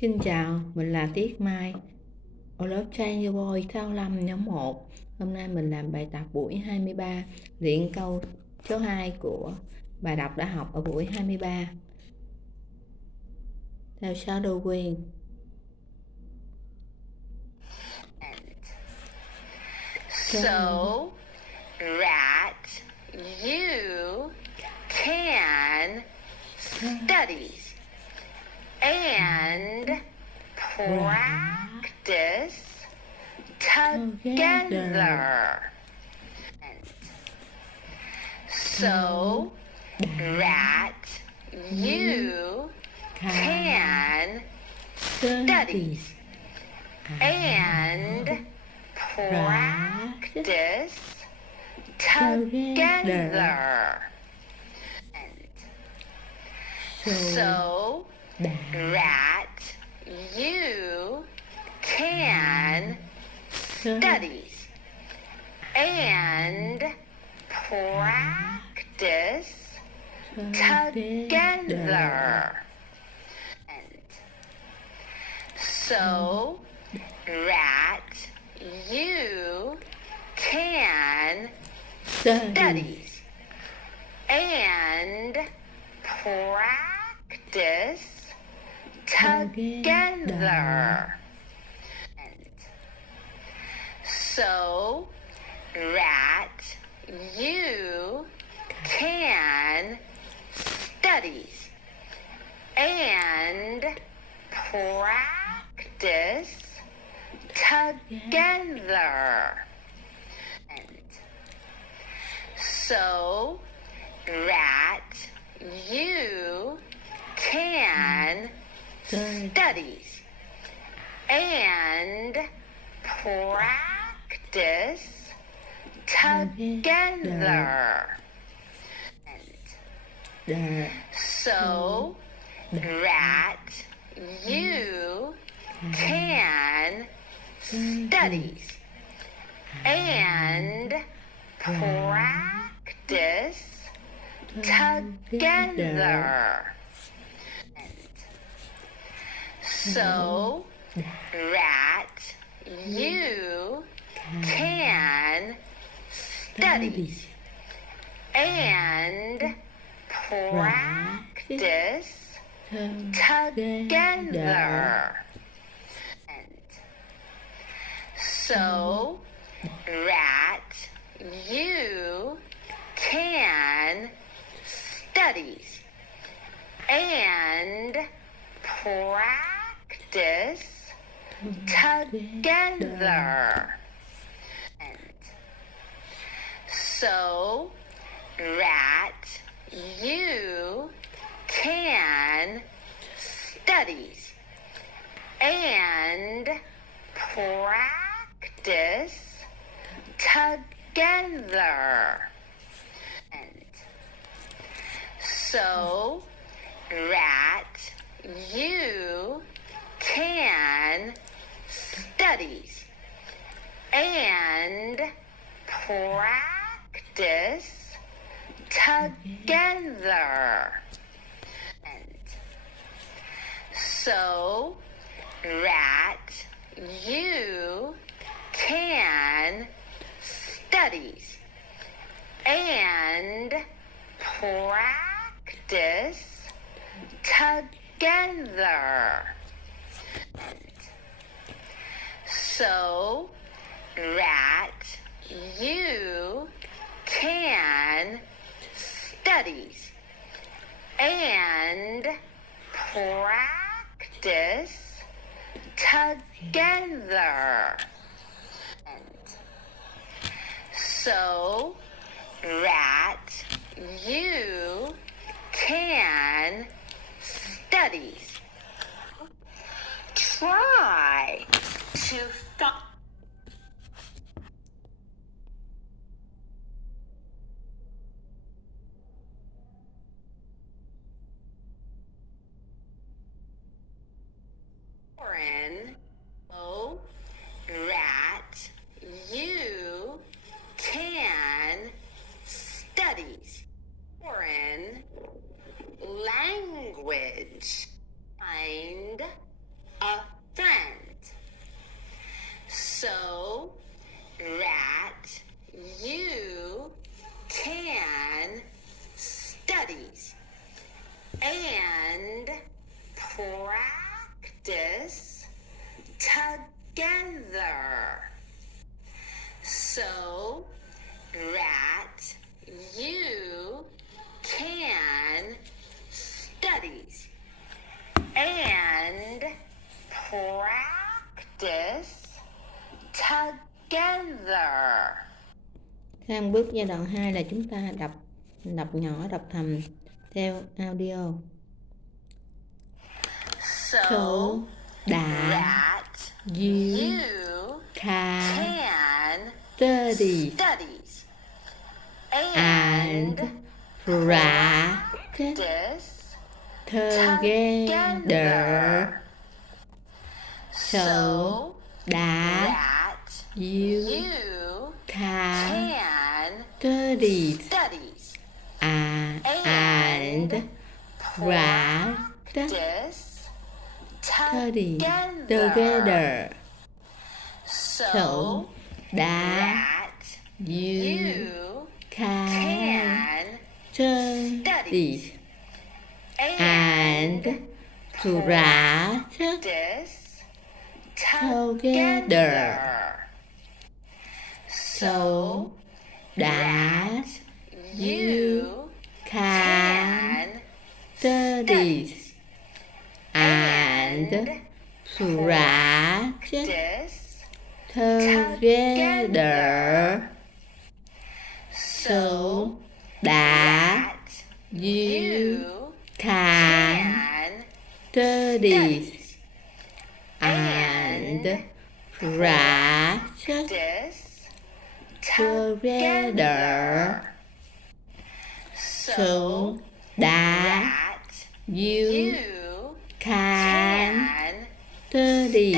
Xin chào, mình là Tiết Mai, ở lớp Train Boy Thao Lâm nhóm 1. Hôm nay mình làm bài tập buổi 23, luyện câu số 2 của bài đọc đã học ở buổi 23. Theo Shadow Queen. So that you can study and practice together. So that you can study and practice together. So that you can study and practice together. So that you can study and practice together. So that you can study and practice together. So that you can study and practice together. So that you can study and practice together. So that you can study and practice together. So that you can study and practice together. So that you can study and practice together. So that you can study and practice together. So that you can study and practice together. So that you can study and practice together. So that you can study. Try to stop. So that you can study foreign language and practice together so that you can study and practice together. Sang bước giai đoạn 2 là chúng ta đọc nhỏ, đọc thầm theo audio. So that you can study and practice together so that you can study and practice together so that you can study and practice together so that you can study and practice together so that you can study and practice together so that you can study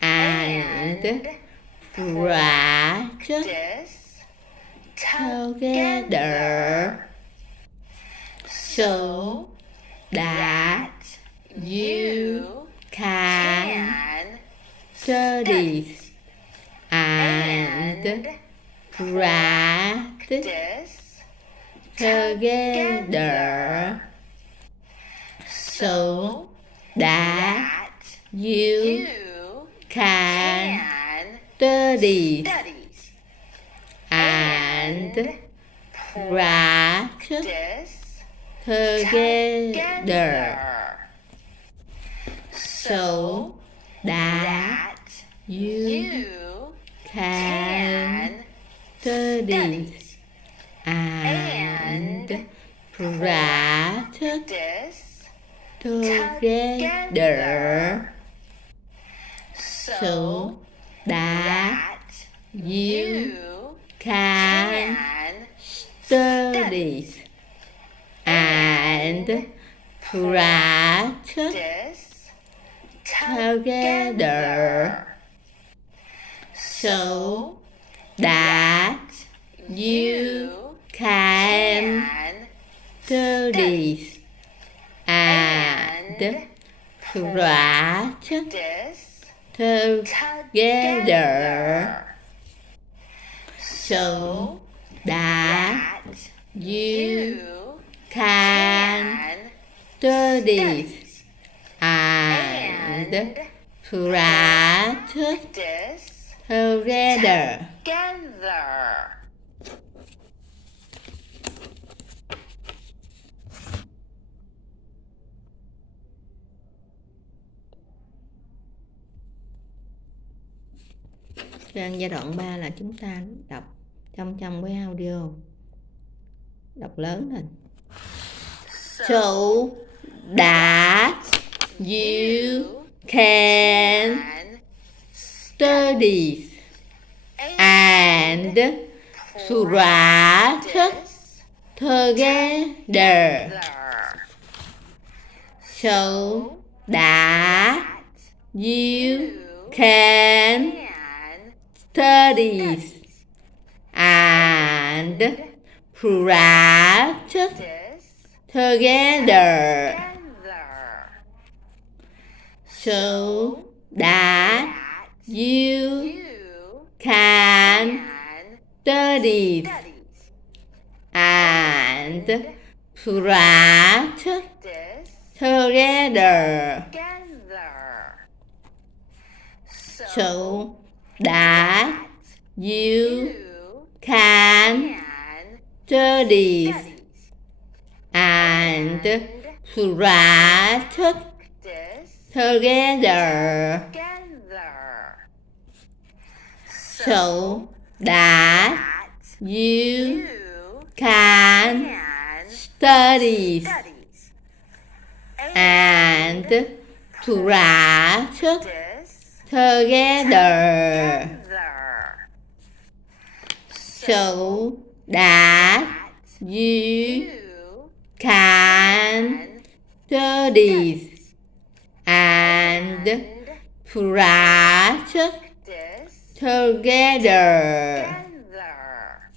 and practice together so that you can study and practice together so that you can study and practice together so that you can study and practice together so that you can study and practice together so that you can study and practice together so that you can study and practice together. Sang giai đoạn 3 là chúng ta đọc trong cái audio, đọc lớn lên. So that you can study and practice together so that you can study and practice together so that you can study and practice together together. Together. So that you you can can study study and and practice practice together. together. So that that you you can can study study and practice practice together. together. So that you you can study and practice practice together. together.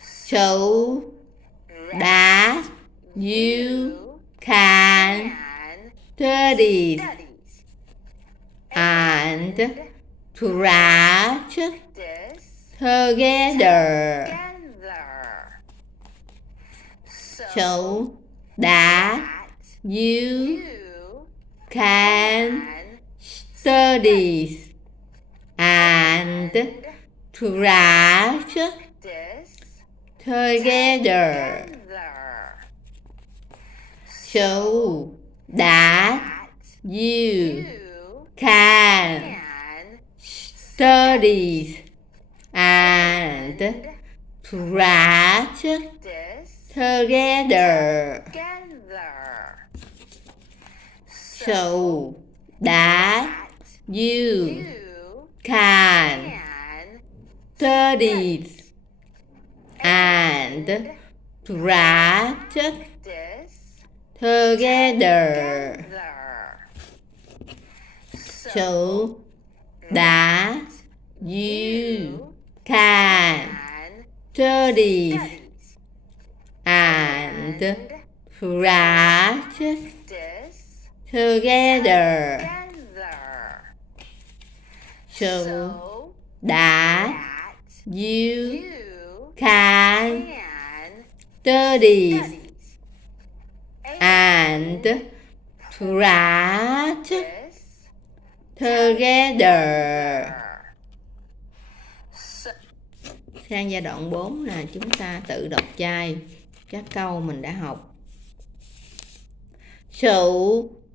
So that you can can study study and practice practice together. together. So that you you can can study and practice practice together. together. So that you You can can study and practice practice together. together. So that you You can can study and practice practice together. together. So that you can can study study and practice practice together. together. So that you you can can study study and practice practice together. So Sang giai đoạn 4 là chúng ta tự đọc chai các câu mình đã học. So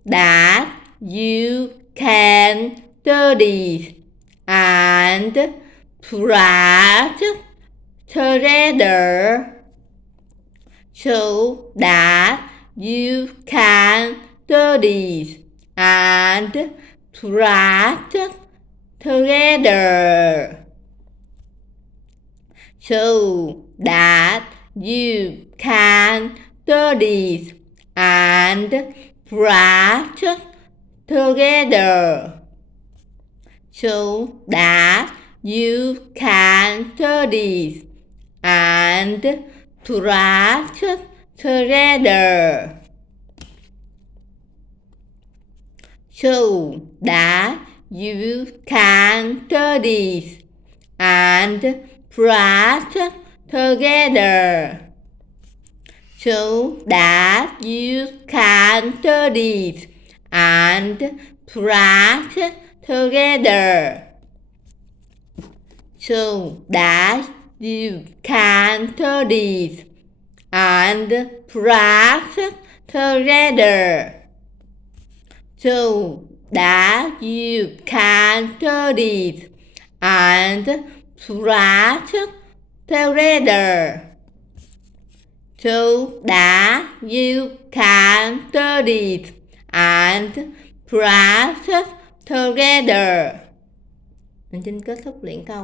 that you can study and practice together. So that you can study and practice together. So that you can study and practice together. So that you can study and practice together. So that you can study and practice together. So that you can study and practice together. So that you can study and practice together. So that you can study and practice together. So that you can study and practice together. Mình xin kết thúc luyện câu.